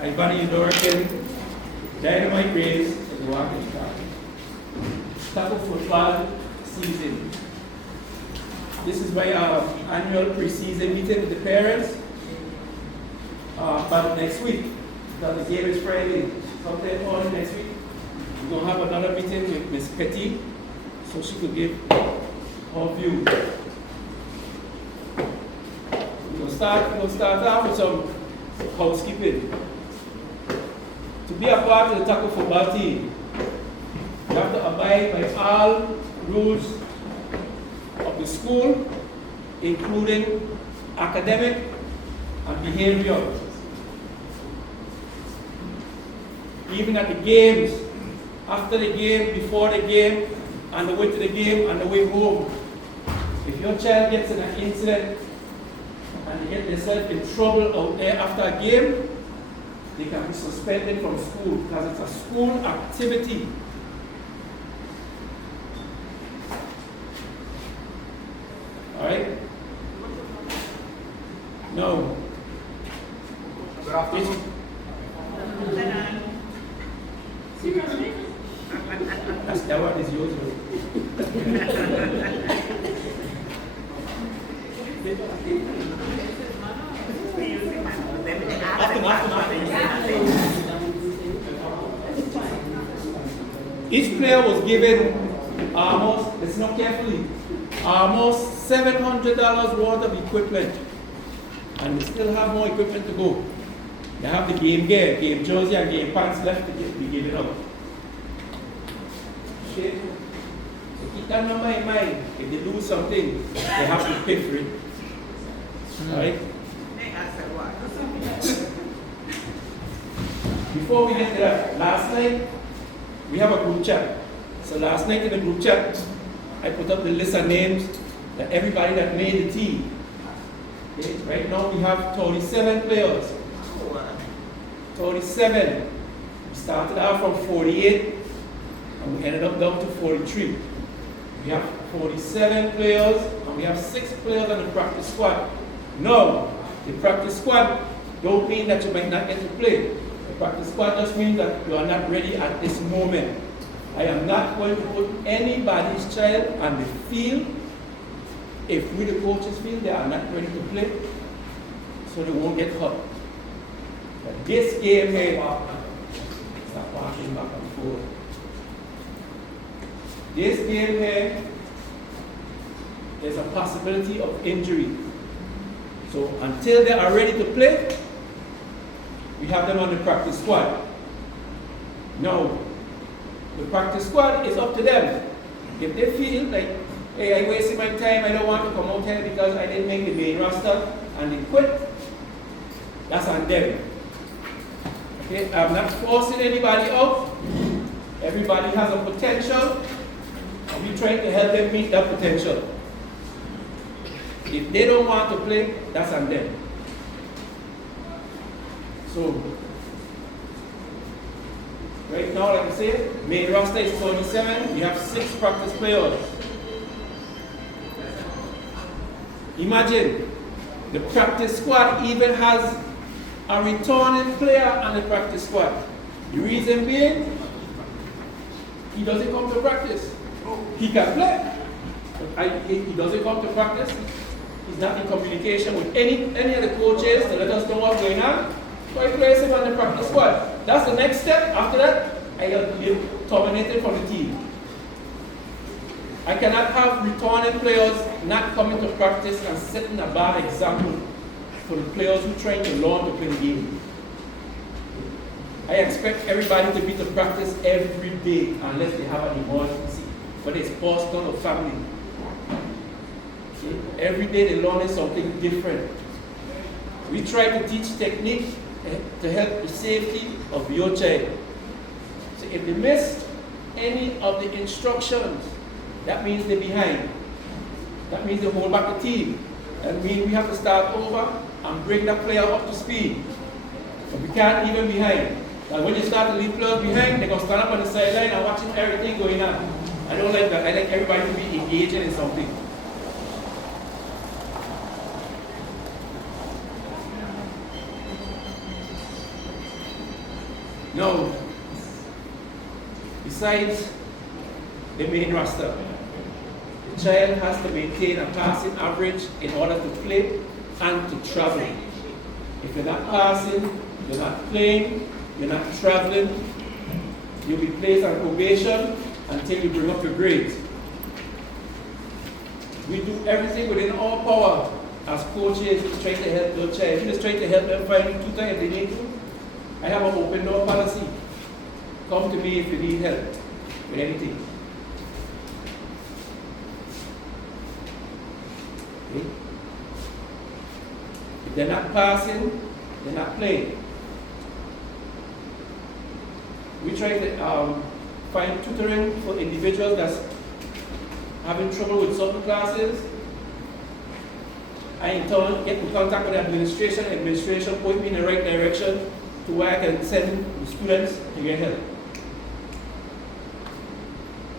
Ivani Udorican, Dynamite Race, and the Walking Park. Tackle football season. This is my annual pre-season meeting with the parents. But next week, because the game is Friday, sometime on next week, we're going to have another meeting with Miss Petty, so she could give her view. We'll start off with some housekeeping. To be a part of the tackle football team, you have to abide by all rules of the school, including academic and behavioral. Even at the games, after the game, before the game, on the way to the game, on the way home. If your child gets in an incident and they get themselves in trouble out there after a game, they can be suspended from school because it's a school activity. All right? No. Good afternoon. That one is yours. Each player was given almost, listen up carefully, almost $700 worth of equipment. And they still have more equipment to go. They have the game gear, game jersey, and game pants left to be given out. Okay? So keep that number in mind. If they lose something, they have to pay for it. Alright? Before we get to that, last night, we have a group chat. So last night in the group chat, I put up the list of names that everybody that made the team. Okay? Right now we have 37 players. 37. We started out from 48 and we ended up down to 43. We have 47 players and we have 6 players on the practice squad. No, the practice squad don't mean that you might not get to play. The practice squad just means that you are not ready at this moment. I am not going to put anybody's child on the field if we the coaches feel they are not ready to play, so they won't get hurt. But this game here, stop walking back and forth. This game here, there's a possibility of injury. So until they are ready to play, we have them on the practice squad. Now, the practice squad is up to them. If they feel like, hey, I wasted my time, I don't want to come out here because I didn't make the main roster, and they quit, that's on them. Okay, I'm not forcing anybody out. Everybody has a potential, and we're trying to help them meet that potential. If they don't want to play, that's on them. So, right now, like I said, main roster is 27. We have 6 practice players. Imagine, the practice squad even has a returning player on the practice squad. The reason being, he doesn't come to practice. He can play, but he doesn't come to practice. He's not in communication with any of the coaches to let us know what's going on. So I place him on the practice squad. That's the next step. After that, I got him terminated from the team. I cannot have returning players not coming to practice and setting a bad example for the players who are trying to learn to play the game. I expect everybody to be to practice every day unless they have an emergency, whether it's personal or family. Okay? Every day they're learning something different. We try to teach technique to help the safety of your child. So if they miss any of the instructions, that means they're behind. That means they hold back the team. That means we have to start over and bring that player up to speed. But we can't leave them behind. And when you start to leave players behind, they're going to stand up on the sideline and watching everything going on. I don't like that. I like everybody to be engaging in something. Now, besides the main roster, the child has to maintain a passing average in order to play and to travel. If you're not passing, you're not playing, you're not traveling, you'll be placed on probation until you bring up your grades. We do everything within our power as coaches to try to help your child. We just try to help them find tutor if they need to. I have an open door policy. Come to me if you need help with anything. Okay? If they're not passing, they're not playing. We try to find tutoring for individuals that's having trouble with certain classes. I in turn get in contact with the administration. Administration point me in the right direction to where I can send the students to get help.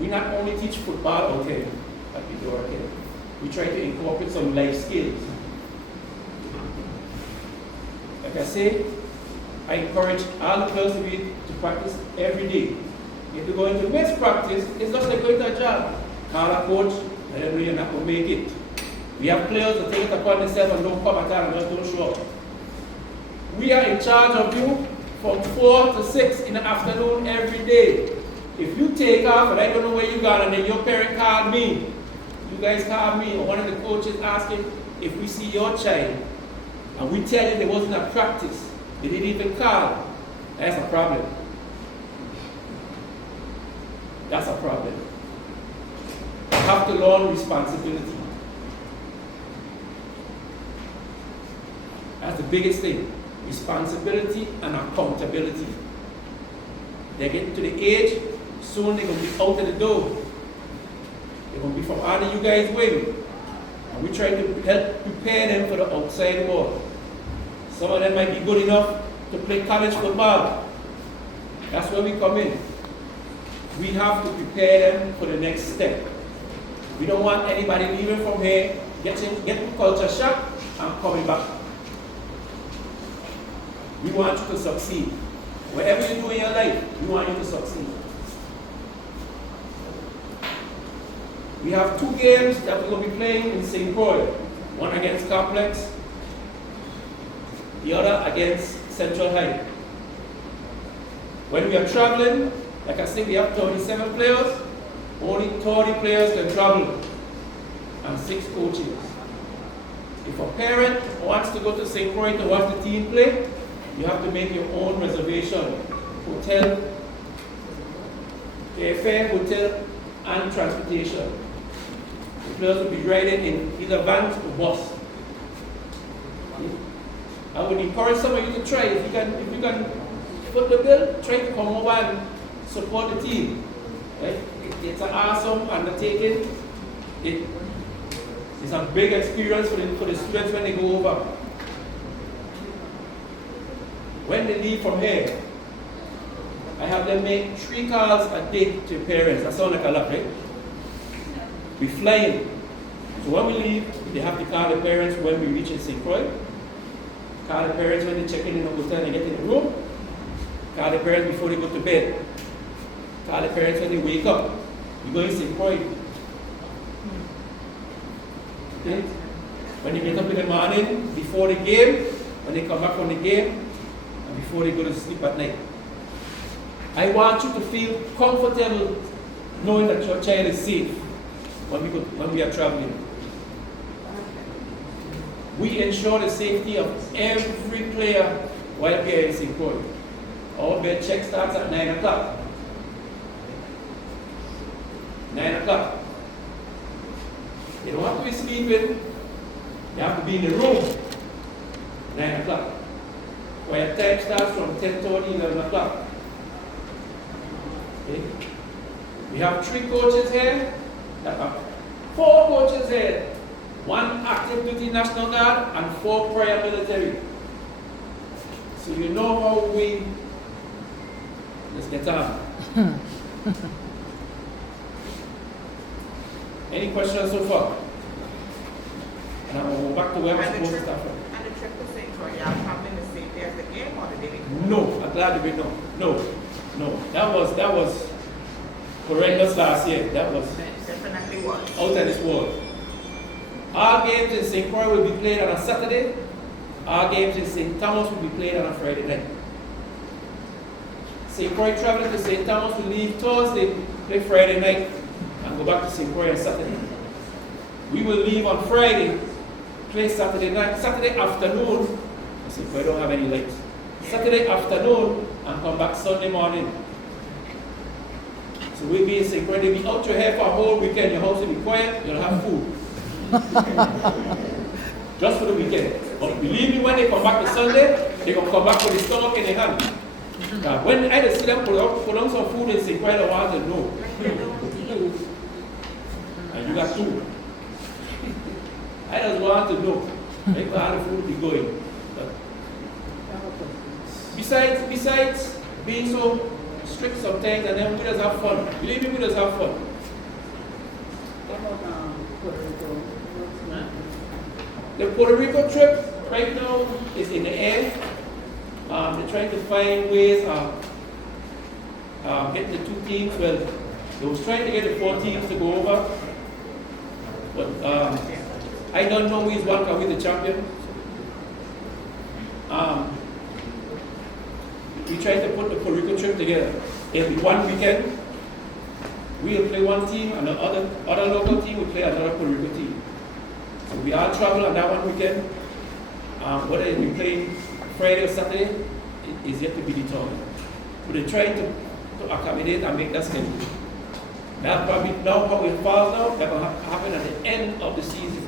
We not only teach football out here at the door here. We try to incorporate some life skills. Like I say, I encourage all the players to practice every day. If you're going to miss practice, it's just like going to a job. Call a coach, let them know you're not going to make it. We have players that take it upon themselves and don't come at all and just don't show up. We are in charge of you from 4 to 6 in the afternoon every day. If you take off and I don't know where you got and then your parent called me, you guys called me or one of the coaches asking if we see your child and we tell you there wasn't a practice, they didn't even call, that's a problem. That's a problem. You have to learn responsibility. That's the biggest thing. Responsibility and accountability. They're getting to the age, soon they're going to be out of the door. They're going to be from under you guys' wing. And we try to help prepare them for the outside world. Some of them might be good enough to play college football. That's where we come in. We have to prepare them for the next step. We don't want anybody leaving from here, getting culture shock and coming back. We want you to succeed. Whatever you do in your life, we want you to succeed. We have 2 games that we're going to be playing in St. Croix. One against Complex, the other against Central High. When we are traveling, like I said, we have 37 players. Only 30 players can travel and 6 coaches. If a parent wants to go to St. Croix to watch the team play, you have to make your own reservation. Hotel, airfare, hotel, and transportation. The players will be riding in either vans or bus. I would encourage some of you to try. If you can foot the bill, try to come over and support the team. Right? It's an awesome undertaking. It's a big experience for the students when they go over. When they leave from here, I have them make 3 calls a day to parents. That sounds like a lot, right? We fly in. So when we leave, they have to call the parents when we reach in St. Croix. Call the parents when they check in the hotel and get in the room. Call the parents before they go to bed. Call the parents when they wake up. You go in St. Croix. Okay? When they get up in the morning, before the game, when they come back from the game, and before they go to sleep at night. I want you to feel comfortable knowing that your child is safe when we are traveling. We ensure the safety of every player while we are in St. Croix. Our bed check starts at 9 o'clock. 9 o'clock. You don't have to be sleeping. You have to be in the room. 9 o'clock. Where time starts from 10:30, 11 o'clock. Okay. We have 3 coaches here. 4 coaches here. 1 active duty National Guard and 4 prior military. So you know how we. Let's get on. Any questions so far? And I'm going to go back to where we're supposed to start from. And the trip to St. Croix, y'all traveling the same day as the game or the day before? No, I'm glad to be no. No. That was horrendous last year. That was Definitely was. out of this world. Our games in St. Croix will be played on a Saturday. Our games in St. Thomas will be played on a Friday night. St. Croix traveling to St. Thomas will leave Thursday, play Friday night, and go back to St. Croix on Saturday. We will leave on Friday, play Saturday night, Saturday afternoon. St. Croix don't have any lights. Saturday afternoon and come back Sunday morning. So we'll be in St. Croix. They'll be out your hair for a whole weekend. Your house will be quiet. You'll have food. Just for the weekend. But believe me, when they come back to Sunday, they're going to come back with the stomach in their hand. When I see them put on some food in St. Croix, I want to know. And you got two. I just want to know. Make how the food be going. But besides being so strict sometimes, and then we just have fun. Believe me, we just have fun. The Puerto Rico trip right now is in the air. They're trying to find ways of getting the two teams. Well, they was trying to get the 4 teams to go over, but I don't know which one can win the champion. We tried to put the Puerto Rico trip together. It'll be one weekend. We'll play one team, and the other local team will play another Puerto Rico team. So we all travel on that one weekend. Whether we play Friday or Saturday is yet to be determined. But they're trying to accommodate and make that schedule. That probably now how it falls now, that will happen at the end of the season.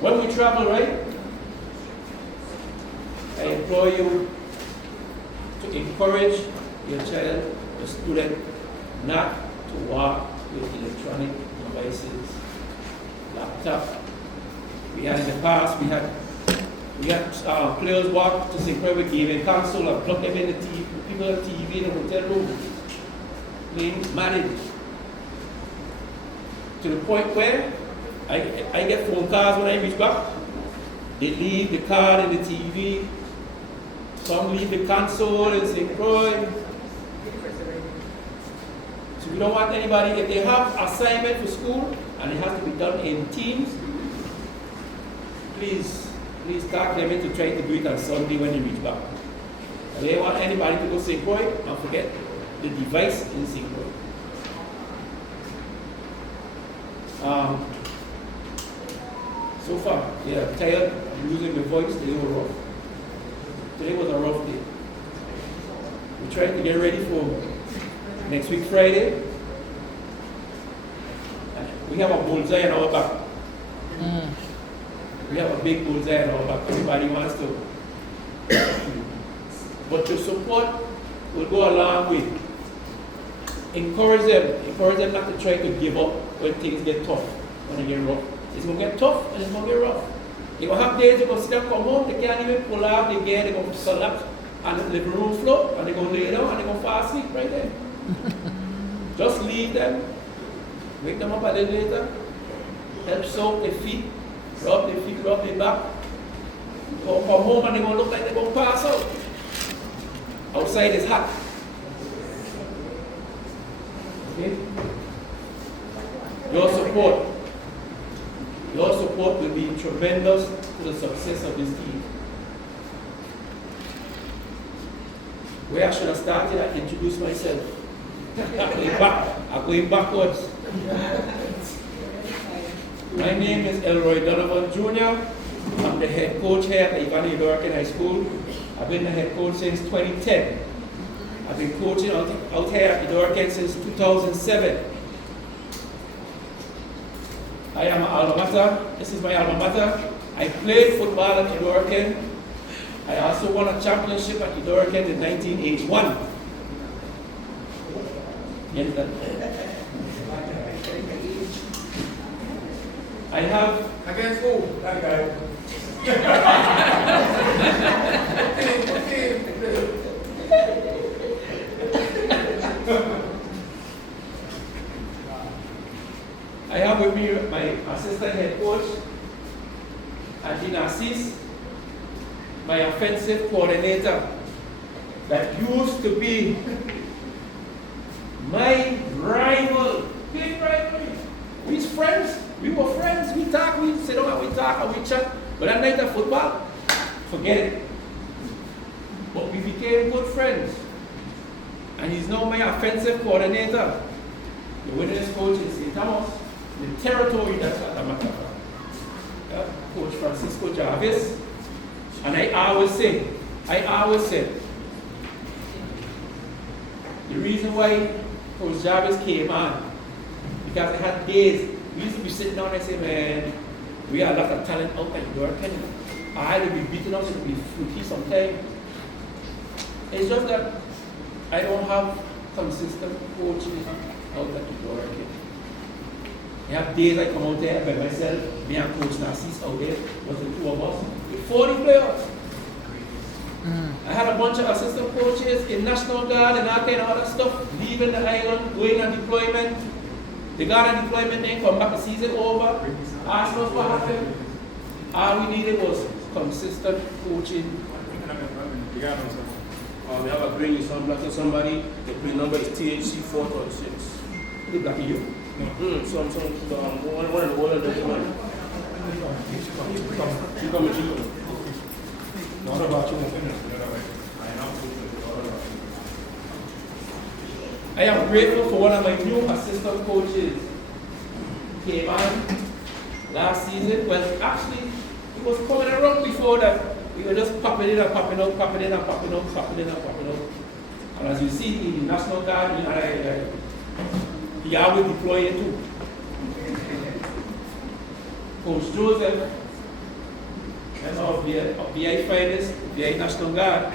When we travel, right, I implore you to encourage your child, your student, not to work with electronic devices, laptop. We had in the past, we had players walk to St. Croix with gaming console and plug them in the TV, people on TV in the hotel room, playing Madden. To the point where I get phone calls when I reach back. They leave the card in the TV. Some leave the console in St. Croix. So we don't want anybody, if they have assignment for school and it has to be done in teams, please talk them into trying to do it on Sunday when they reach back. I don't want anybody to go to St. Croix and forget the device in St. Croix. So far, yeah, tired, losing the voice, they were rough. Today was a rough day. We're trying to get ready for next week, Friday. We have a bullseye on our back. We have a big bullseye on our back. Everybody wants to. But your support will go a long way. Encourage them not to try to give up when things get tough, when they get rough. It's going to get tough and it's going to get rough. You're going to have days they're going to sit down, come home, they can't even pull out the gear, they're going to collapse on the living room floor, and they're going to lay down and they're going to fall asleep right there. Just leave them, wake them up a little later, help soak their feet, rub their back. They're going to come home and they're going to look like they're going to pass out. Outside is hot. Okay? Your support will be tremendous to the success of this team. Where I should have started, I introduced myself. I'm going backwards. My name is Elroy Donovan Jr. I'm the head coach here at IEKHS High School. I've been the head coach since 2010. I've been coaching out here at IEKHS since 2007. I am an alma mater. This is my alma mater. I played football at IEKHS. I also won a championship at IEKHS in 1981. I have Against who? That guy. I have with me my assistant head coach, Narcis, my offensive coordinator, that used to be my rival, big rivalry. We're friends. We were friends. We talk. We sit down and we talk and we chat. But that night of football, forget it. But we became good friends. And he's now my offensive coordinator. The winningest coach in St. Thomas, the territory that's at Amatapa. Coach Francisco Jarvis. And I always say, the reason why Coach Jarvis came on, because I had days, we used to be sitting down and say, man, we have a lot of talent out there, working. I had to be beaten up to be fluky sometimes. It's just that I don't have consistent coaching out there working. I have days I come out there by myself, me and Coach Narcis out there, was the two of us, with 40 players. I had a bunch of assistant coaches in National Guard and all kind of other stuff, leaving the island, going on deployment. They got on deployment, then come back, the season over, asked us what happened. All we needed was consistent coaching. We have a green, some black and somebody, the green number is THC 436. Who black you? One of the older gentlemen. She coming. What about you? I am grateful for one of my new assistant coaches. Came on last season. Well, actually, he was coming around before that. We were just popping in and popping out, popping in and popping out, popping in and popping out. And as you see, in the National Guard, he always deployed too. Coach Joseph, and our VI finest, VI National Guard,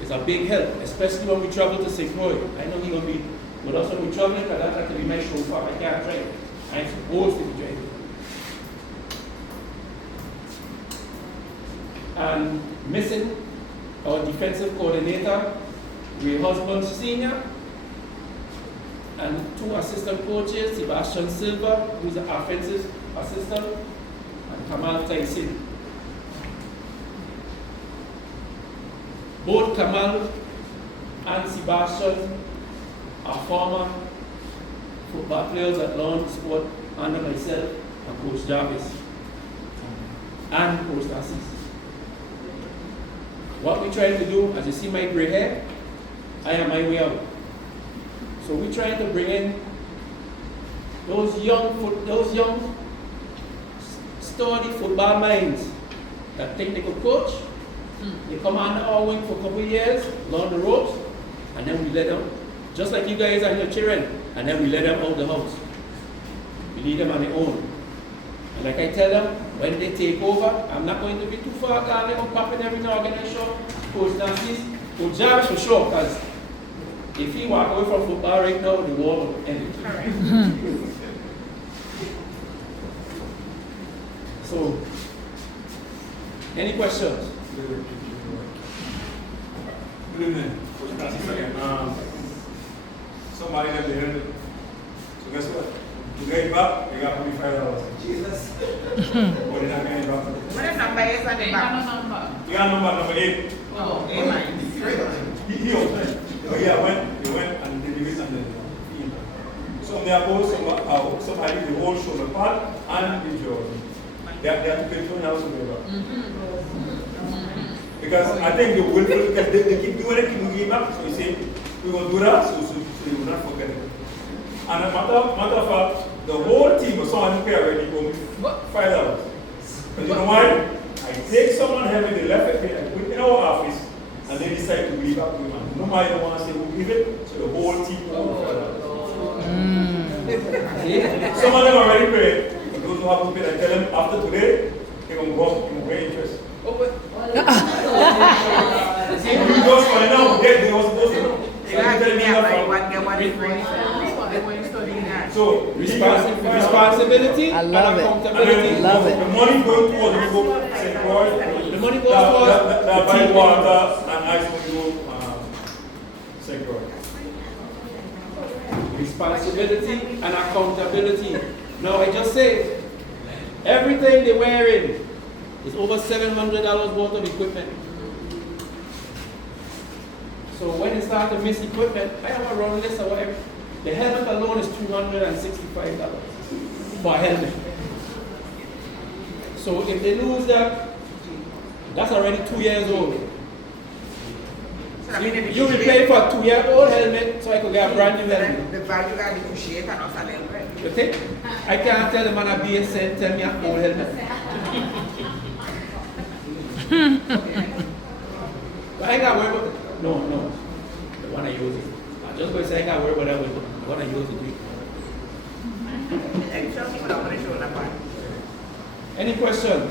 is a big help, especially when we travel to Elroy. I know he's going to be with us when we travel, but that's have to be my chauffeur. I can't drive. I'm supposed to be driving. And missing our defensive coordinator, Ray Husband Sr., and two assistant coaches, Sebastian Silva, who's an offensive assistant, and Kamal Tyson. Both Kamal and Sebastian are former football players at Lawn Sport under myself and Coach Jarvis and Coach Narcis. What we trying to do, as you see my gray hair, I am my way out. So we're trying to bring in those young, sturdy football minds that think they could coach. They come under our wing for a couple of years, learn the ropes, and then we let them, just like you guys are your children, and then we let them out the house. We leave them on their own. And like I tell them, when they take over, I'm not going to be too far gone. They're going to pop in every now and then and show Coach Narcis, Coach Jarvis for sure, because if he walk away from football right now, the war will end. So, any questions? Good evening. Somebody that they heard it. So guess what? To get it back, they got $45. Jesus. But they're not getting it back. What number is at the back? You got number 8. Oh, amen. He opened. But yeah, they went and they did it and then. So they are both somebody the whole shoulder part and the jaw. They have to pay $2 to pay back. Because I think they will, because they keep doing it, keep giving up. So you say, we will do that, so you will not forget it. And a matter of fact, the whole team was someone pay already for me $5. Because you know why? I take someone heavy, they left it here, I put it in our office, and they decide to give up to him. And nobody don't want to say who give it, so the whole team will Some of them already paid. But those who haven't paid, I tell them after today, they're going to go up in great interest. See, we just find out, they were supposed to know. So So responsibility I love and it. accountability. Love it. The money goes towards the book, St. Croix. The money goes towards the the buy team. water and ice money go St. Croix. Responsibility and accountability. Now I just say, everything they're wearing is over $700 worth of equipment. So when they start to miss equipment, I have a run list of whatever. The helmet alone is $365 for a helmet. So if they lose that, that's already 2 years old. So I mean, the You will pay for a 2-year-old helmet so I could get a brand new helmet. The value got depreciated and also a little bit. You think? I can't tell the man a BSN, tell me an old helmet. But I ain't got to worry about it. No. The one I use it. I'm just going to say I ain't got to worry about that with the one I use it. And some people don't want to show that part. Any questions?